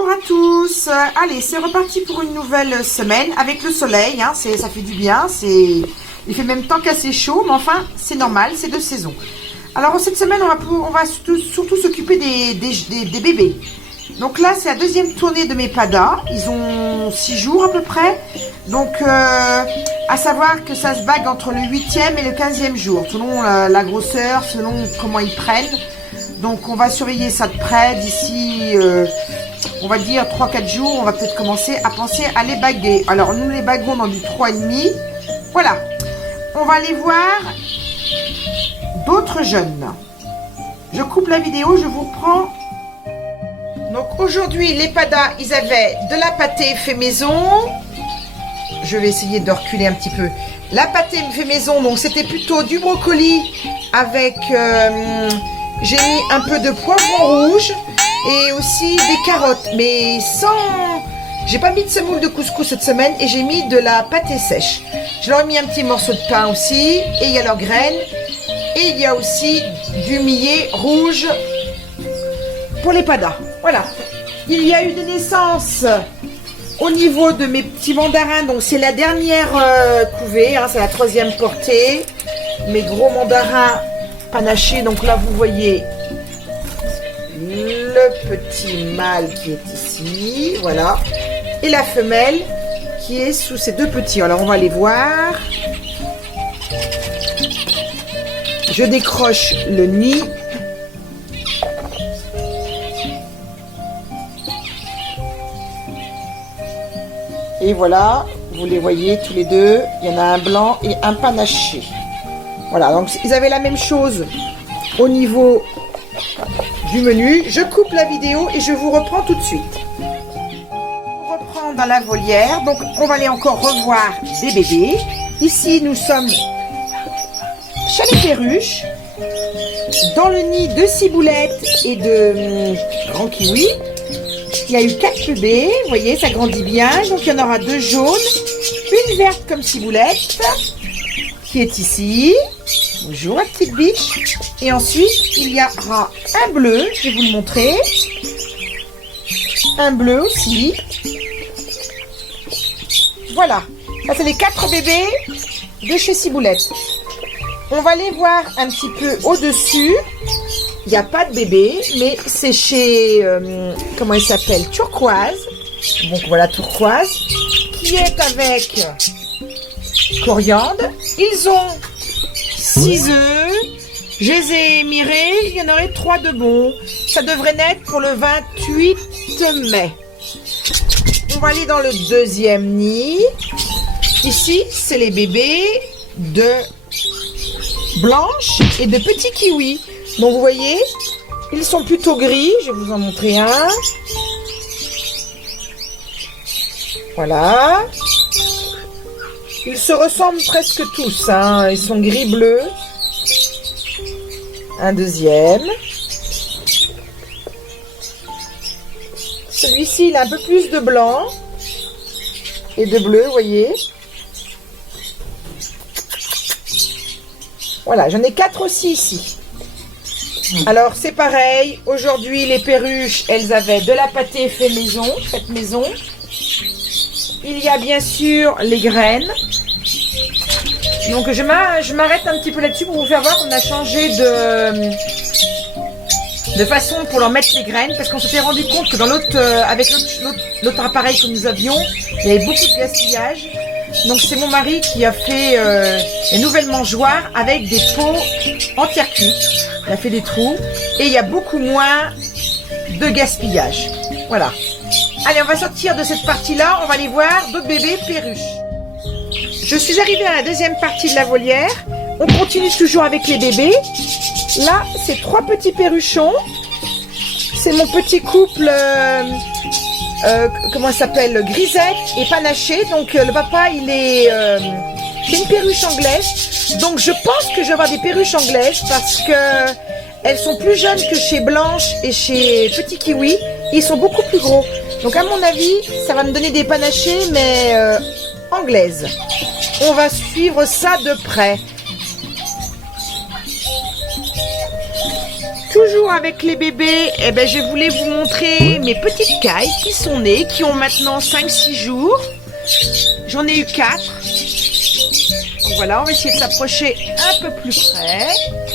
Bonjour à tous. Allez, c'est reparti pour une nouvelle semaine avec le soleil. Hein, ça fait du bien. Il fait même temps qu'assez chaud, mais enfin, c'est normal, c'est de saison. Alors, cette semaine, on va surtout s'occuper des bébés. Donc là, c'est la deuxième tournée de mes PADA. Ils ont 6 jours à peu près. Donc, à savoir que ça se bague entre le 8e et le 15e jour, selon la grosseur, selon comment ils prennent. Donc, on va surveiller ça de près d'ici... on va dire 3-4 jours, on va peut-être commencer à penser à les baguer. Alors, nous les baguons dans du 3,5. Voilà. On va aller voir d'autres jeunes. Je coupe la vidéo, je vous reprends. Donc, aujourd'hui, les PADA, ils avaient de la pâtée fait maison. Je vais essayer de reculer un petit peu. La pâtée fait maison, donc c'était plutôt du brocoli avec... j'ai mis un peu de poivron rouge. Et aussi des carottes, mais sans... J'ai pas mis de semoule de couscous cette semaine et j'ai mis de la pâtée sèche. Je leur ai mis un petit morceau de pain aussi. Et il y a leurs graines. Et il y a aussi du millet rouge pour les PADA. Voilà. Il y a eu des naissances au niveau de mes petits mandarins. Donc c'est la dernière couvée. Hein, c'est la 3e portée. Mes gros mandarins panachés. Donc là vous voyez... le petit mâle qui est ici, voilà, et la femelle qui est sous ces deux petits. Alors on va les voir. Je décroche le nid. Et voilà, vous les voyez tous les deux. Il y en a un blanc et un panaché. Voilà, donc ils avaient la même chose au niveau du menu. Je coupe la vidéo et je vous reprends tout de suite. On reprend dans la volière. Donc on va aller encore revoir des bébés. Ici nous sommes chez les perruches, dans le nid de ciboulettes et de grand kiwi. Il y a eu 4 bébés, vous voyez, ça grandit bien. Donc il y en aura 2 jaunes, une verte comme ciboulette qui est ici. Bonjour la petite biche. Et ensuite, il y aura un bleu, je vais vous le montrer. Un bleu aussi. Voilà. Ça, c'est les 4 bébés de chez Ciboulette. On va les voir un petit peu au-dessus. Il n'y a pas de bébé, mais c'est chez... comment il s'appelle? Turquoise. Donc voilà, Turquoise. Qui est avec coriandre. Ils ont 6 œufs. Je les ai mirés, il y en aurait 3 de bons. Ça devrait naître pour le 28 mai. On va aller dans le deuxième nid. Ici, c'est les bébés de blanche et de petits kiwis. Donc vous voyez, ils sont plutôt gris. Je vais vous en montrer un. Voilà. Ils se ressemblent presque tous, hein. Ils sont gris-bleu. Un deuxième. Celui-ci, il a un peu plus de blanc et de bleu, vous voyez. Voilà, j'en ai 4 aussi ici. Alors, c'est pareil. Aujourd'hui, les perruches, elles avaient de la pâtée faite maison. Il y a bien sûr les graines. Donc je m'arrête un petit peu là-dessus pour vous faire voir qu'on a changé de façon pour leur mettre les graines, parce qu'on s'était rendu compte que dans avec l'autre appareil que nous avions, il y avait beaucoup de gaspillage. Donc c'est mon mari qui a fait les nouvelles mangeoires avec des pots en terre cuite. Il a fait des trous et il y a beaucoup moins de gaspillage. Voilà. Allez, on va sortir de cette partie-là, on va aller voir d'autres bébés perruches. Je suis arrivée à la deuxième partie de la volière. On continue toujours avec les bébés. Là, c'est 3 petits perruchons. C'est mon petit couple, comment ça s'appelle, grisette et panaché. Donc, le papa, il est... c'est une perruche anglaise. Donc, je pense que je vais avoir des perruches anglaises parce que elles sont plus jeunes que chez Blanche et chez Petit Kiwi. Ils sont beaucoup plus gros. Donc, à mon avis, ça va me donner des panachés, mais anglaises. On va suivre ça de près. toujours avec les bébés, eh ben, je voulais vous montrer mes petites cailles qui sont nées, qui ont maintenant 5-6 jours. J'en ai eu 4. Donc voilà, on va essayer de s'approcher un peu plus près.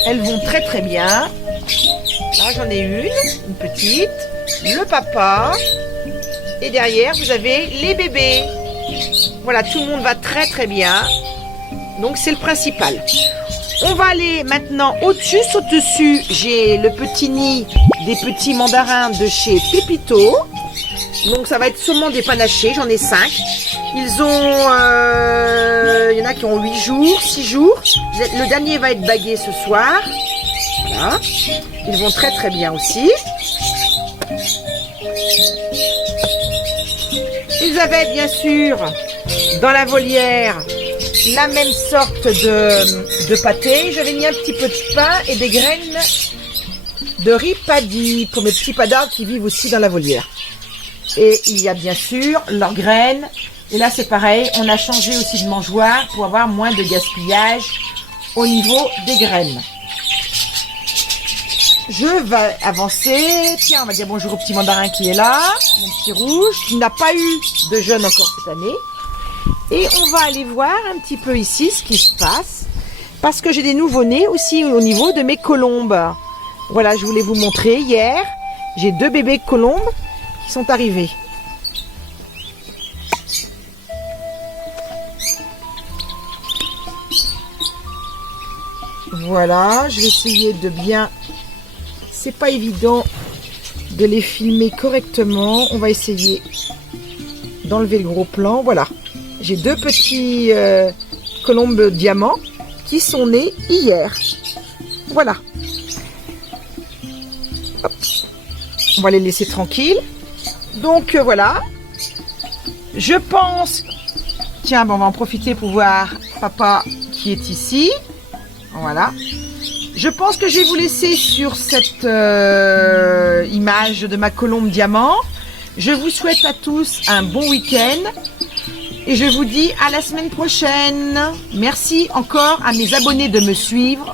Elles vont très très bien. Là, j'en ai une petite, le papa. Et derrière, vous avez les bébés. Voilà, tout le monde va très très bien. Donc, c'est le principal. On va aller maintenant au-dessus. Au-dessus, j'ai le petit nid des petits mandarins de chez Pépito. Donc, ça va être sûrement des panachés. J'en ai 5. Ils ont... il y en a qui ont 8 jours, 6 jours. Le dernier va être bagué ce soir. Voilà. Ils vont très très bien aussi. Ils avaient bien sûr dans la volière la même sorte de pâté. J'avais mis un petit peu de pain et des graines de riz paddy pour mes petits padards qui vivent aussi dans la volière. Et il y a bien sûr leurs graines. Et là c'est pareil, on a changé aussi de mangeoire pour avoir moins de gaspillage au niveau des graines. Je vais avancer. Tiens, on va dire bonjour au petit mandarin qui est là, mon petit rouge, qui n'a pas eu de jeune encore cette année. Et on va aller voir un petit peu ici ce qui se passe, parce que j'ai des nouveaux-nés aussi au niveau de mes colombes. Voilà, je voulais vous montrer. Hier, j'ai 2 bébés colombes qui sont arrivés. Voilà, je vais essayer de bien... C'est pas évident de les filmer correctement. On va essayer d'enlever le gros plan. Voilà. J'ai 2 petits colombes diamants qui sont nés hier. Voilà. Hop. On va les laisser tranquilles. Donc voilà. Je pense... Tiens, bon, on va en profiter pour voir papa qui est ici. Voilà. Je pense que je vais vous laisser sur cette image de ma colombe diamant. Je vous souhaite à tous un bon week-end. Et je vous dis à la semaine prochaine. Merci encore à mes abonnés de me suivre.